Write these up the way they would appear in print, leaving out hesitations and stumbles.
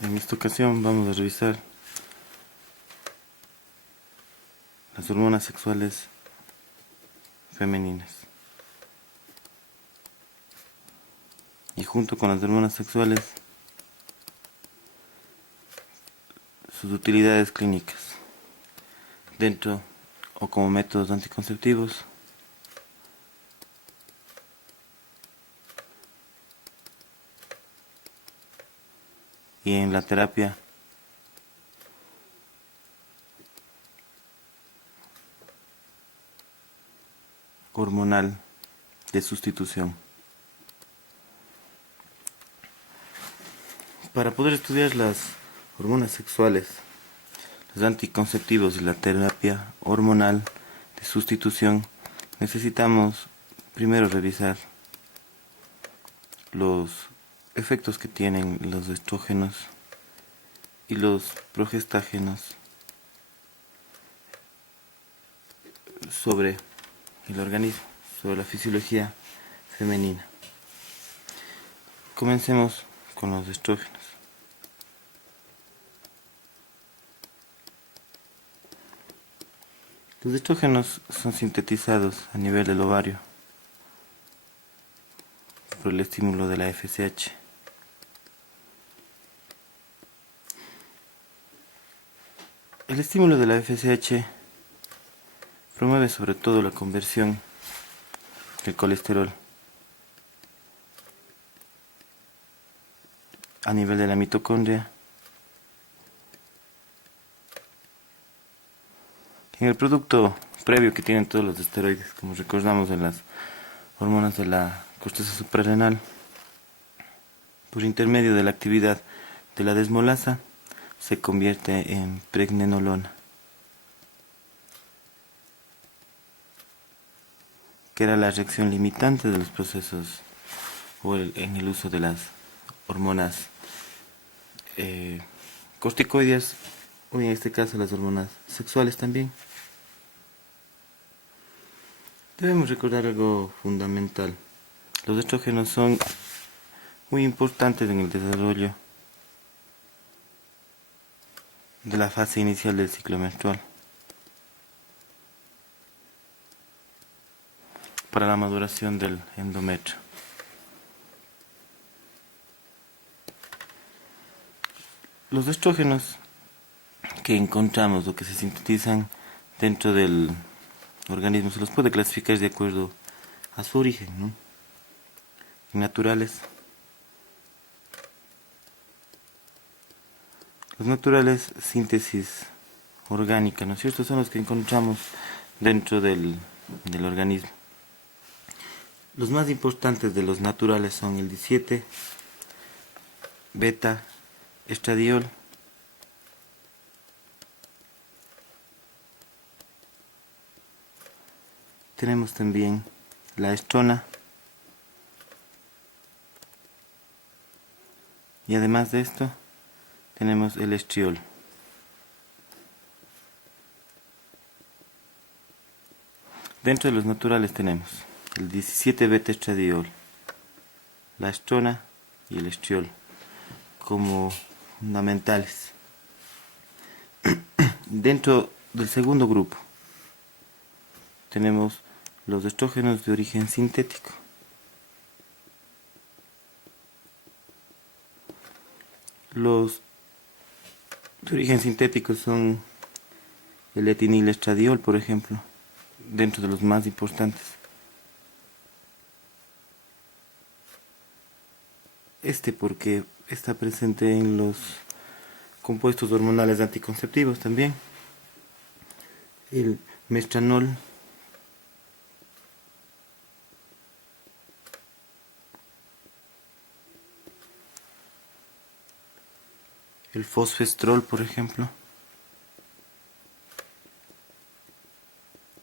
En esta ocasión vamos a revisar las hormonas sexuales femeninas. Y junto con las hormonas sexuales, sus utilidades clínicas, dentro o como métodos anticonceptivos, y en la terapia hormonal de sustitución. Para poder estudiar las hormonas sexuales, los anticonceptivos y la terapia hormonal de sustitución, necesitamos primero revisar los efectos que tienen los estrógenos y los progestágenos sobre el organismo, sobre la fisiología femenina. Comencemos con los estrógenos. Los estrógenos son sintetizados a nivel del ovario por el estímulo de la FSH. El estímulo de la FSH promueve sobre todo la conversión del colesterol a nivel de la mitocondria en el producto previo que tienen todos los esteroides, como recordamos en las hormonas de la corteza suprarrenal. Por intermedio de la actividad de la desmolasa se convierte en pregnenolona, que era la reacción limitante de los procesos o en el uso de las hormonas corticoides, o en este caso las hormonas sexuales también. Debemos recordar algo fundamental. Los estrógenos son muy importantes en el desarrollo de la fase inicial del ciclo menstrual, para la maduración del endometrio. Los estrógenos que encontramos o que se sintetizan dentro del organismo se los puede clasificar de acuerdo a su origen, ¿no? Naturales. Los naturales, síntesis orgánica, ¿no es cierto? Son los que encontramos dentro del organismo. Los más importantes de los naturales son el 17, beta, estradiol, tenemos también la estrona, y además de esto tenemos el estriol. Dentro de los naturales tenemos el 17 beta estradiol, la estrona y el estriol como fundamentales. Dentro del segundo grupo tenemos los estrógenos de origen sintético. Los de origen sintético son el etinilestradiol, por ejemplo, dentro de los más importantes. Porque está presente en los compuestos hormonales anticonceptivos también. El mestranol, el fosfestrol, por ejemplo,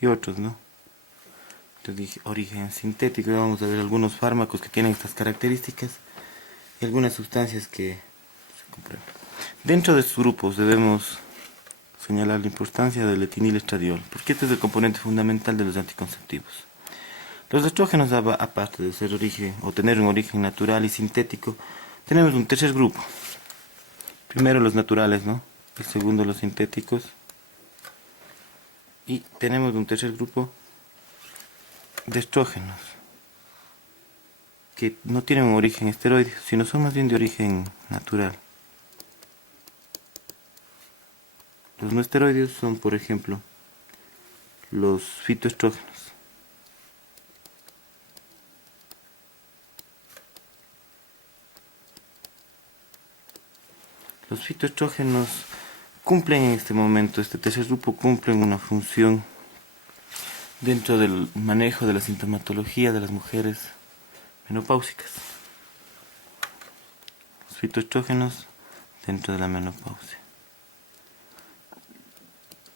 y otros, ¿no? De origen sintético. Vamos a ver algunos fármacos que tienen estas características y algunas sustancias que se comprueban. Dentro de estos grupos debemos señalar la importancia del etinilestradiol, porque este es el componente fundamental de los anticonceptivos. Los estrógenos, aparte de ser origen o tener un origen natural y sintético, tenemos un tercer grupo, Primero los naturales, ¿no? El segundo los sintéticos. Y tenemos un tercer grupo de estrógenos, que no tienen un origen esteroideo, sino son más bien de origen natural. Los no esteroideos son, por ejemplo, los fitoestrógenos. Los fitoestrógenos cumplen en este momento, este tercer grupo cumplen una función dentro del manejo de la sintomatología de las mujeres menopáusicas. Los fitoestrógenos dentro de la menopausia.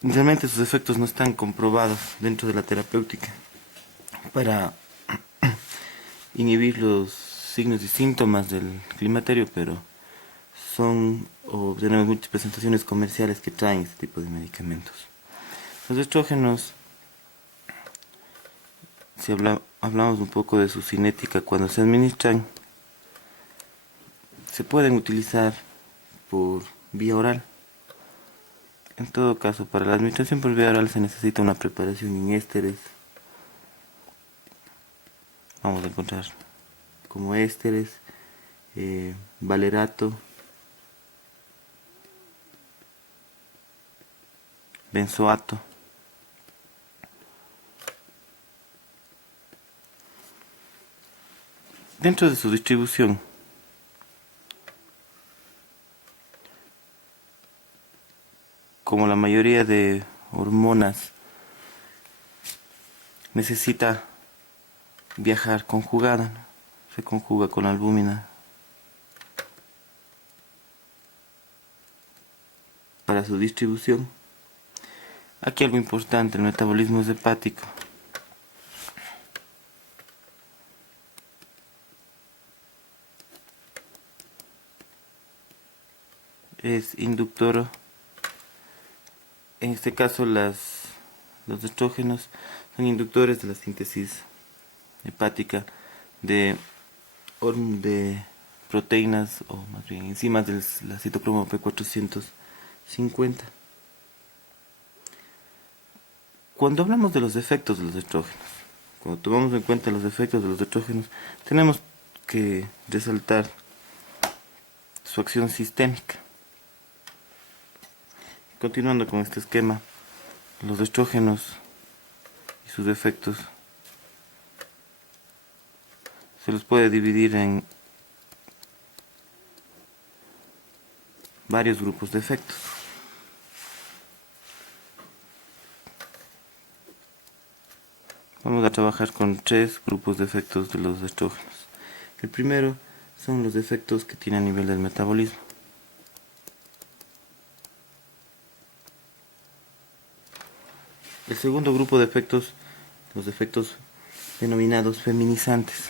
Realmente sus efectos no están comprobados dentro de la terapéutica para inhibir los signos y síntomas del climaterio, pero tenemos muchas presentaciones comerciales que traen este tipo de medicamentos. Los estrógenos, si hablamos un poco de su cinética, cuando se administran, se pueden utilizar por vía oral. En todo caso, para la administración por vía oral se necesita una preparación en ésteres. Vamos a encontrar como ésteres, valerato, benzoato. Dentro de su distribución, como la mayoría de hormonas, necesita viajar conjugada, ¿no? Se conjuga con albúmina para su distribución. Aquí algo importante, el metabolismo es hepático. Es inductor. En este caso los estrógenos son inductores de la síntesis hepática de proteínas, o más bien enzimas de la citocromo P450. Cuando hablamos de los efectos de los estrógenos, cuando tomamos en cuenta los efectos de los estrógenos, tenemos que resaltar su acción sistémica. Continuando con este esquema, los estrógenos y sus efectos se los puede dividir en varios grupos de efectos. Vamos a trabajar con 3 grupos de efectos de los estrógenos. El primero son los efectos que tienen a nivel del metabolismo. El segundo grupo de efectos, los efectos denominados feminizantes.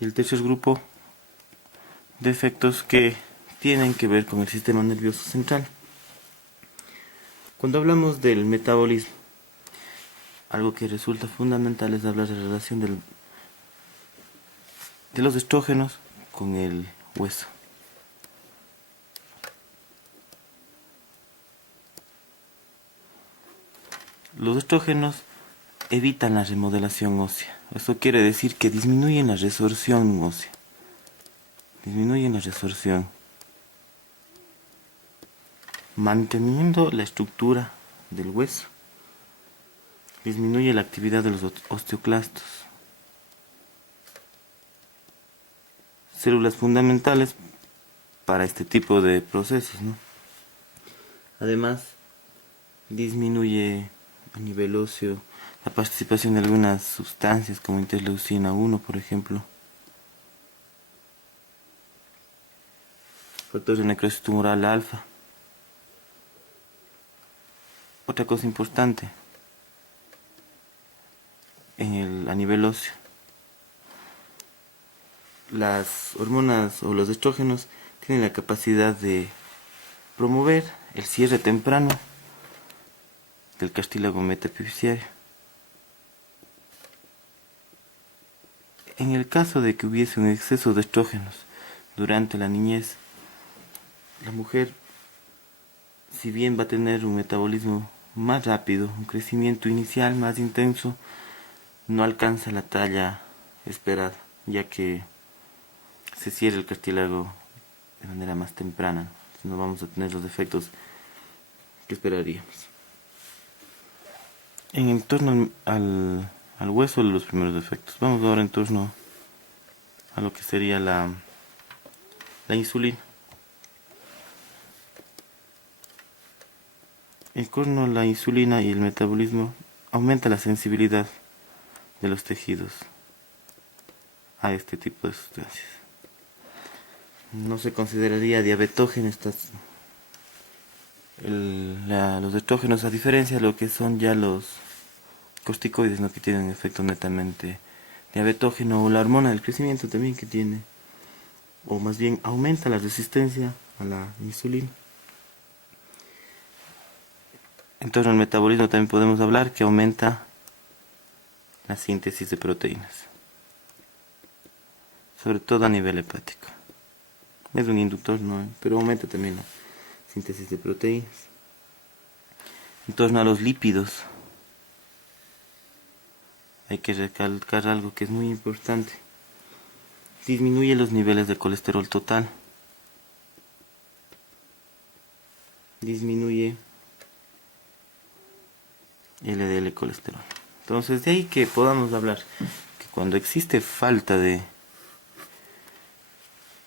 Y el tercer grupo de efectos que tienen que ver con el sistema nervioso central. Cuando hablamos del metabolismo, algo que resulta fundamental es hablar de la relación de los estrógenos con el hueso. Los estrógenos evitan la remodelación ósea. Eso quiere decir que disminuyen la resorción ósea. Disminuyen la resorción, manteniendo la estructura del hueso. Disminuye la actividad de los osteoclastos, células fundamentales para este tipo de procesos, ¿no? Además, disminuye a nivel óseo la participación de algunas sustancias como interleucina 1, por ejemplo, factores de necrosis tumoral alfa. Otra cosa importante a nivel óseo, las hormonas o los estrógenos tienen la capacidad de promover el cierre temprano del cartílago metaepifisiario. en el caso de que hubiese un exceso de estrógenos durante la niñez, la mujer, si bien va a tener un metabolismo más rápido, un crecimiento inicial más intenso, no alcanza la talla esperada, ya que se cierra el cartílago de manera más temprana. No vamos a tener los efectos que esperaríamos. En torno al hueso, los primeros efectos. Vamos ahora en torno a lo que sería la insulina. En torno a la insulina y el metabolismo, aumenta la sensibilidad de los tejidos a este tipo de sustancias. No se consideraría diabetógeno los estrógenos, a diferencia de lo que son ya los corticoides, ¿no? Que tienen efecto netamente diabetógeno, o la hormona del crecimiento también, que tiene, o más bien aumenta la resistencia a la insulina. En torno al metabolismo también podemos hablar que aumenta la síntesis de proteínas, sobre todo a nivel hepático. Es un inductor, ¿no? Pero aumenta también la síntesis de proteínas. En torno a los lípidos, hay que recalcar algo que es muy importante. Disminuye los niveles de colesterol total. Disminuye LDL colesterol. Entonces, de ahí que podamos hablar que cuando existe falta de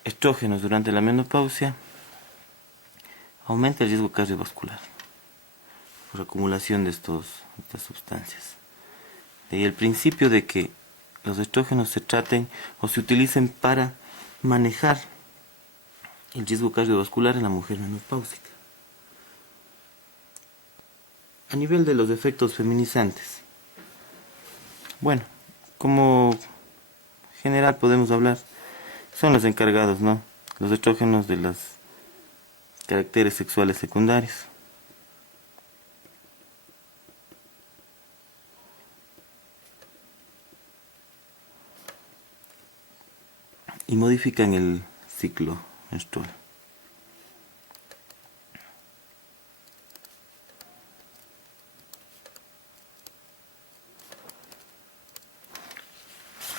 estrógenos durante la menopausia, aumenta el riesgo cardiovascular por acumulación de estas sustancias. De ahí el principio de que los estrógenos se traten o se utilicen para manejar el riesgo cardiovascular en la mujer menopáusica. A nivel de los efectos feminizantes, bueno, como general podemos hablar, son los encargados, ¿no? Los estrógenos de los caracteres sexuales secundarios. Y modifican el ciclo menstrual.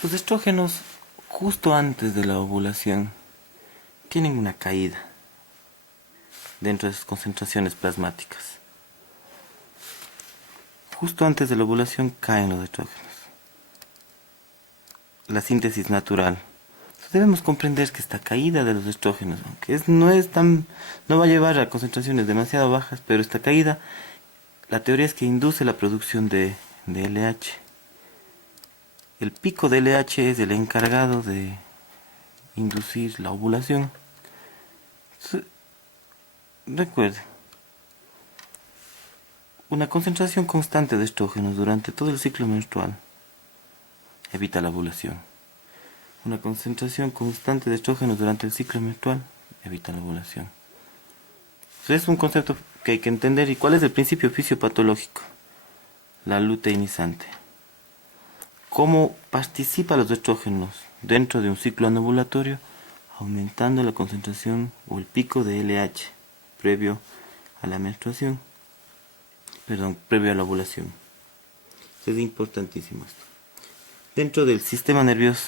Los estrógenos, justo antes de la ovulación, tienen una caída dentro de sus concentraciones plasmáticas. Justo antes de la ovulación caen los estrógenos. La síntesis natural. Debemos comprender que esta caída de los estrógenos, aunque no va a llevar a concentraciones demasiado bajas, pero esta caída, la teoría es que induce la producción de LH. El pico de LH es el encargado de inducir la ovulación. Recuerde, una concentración constante de estrógenos durante todo el ciclo menstrual evita la ovulación. Una concentración constante de estrógenos durante el ciclo menstrual evita la ovulación. Entonces, es un concepto que hay que entender. ¿Y cuál es el principio fisiopatológico? La luteinizante. ¿Cómo participan los estrógenos dentro de un ciclo anovulatorio? Aumentando la concentración o el pico de LH previo a la menstruación. Previo a la ovulación. Es importantísimo esto. Dentro del sistema nervioso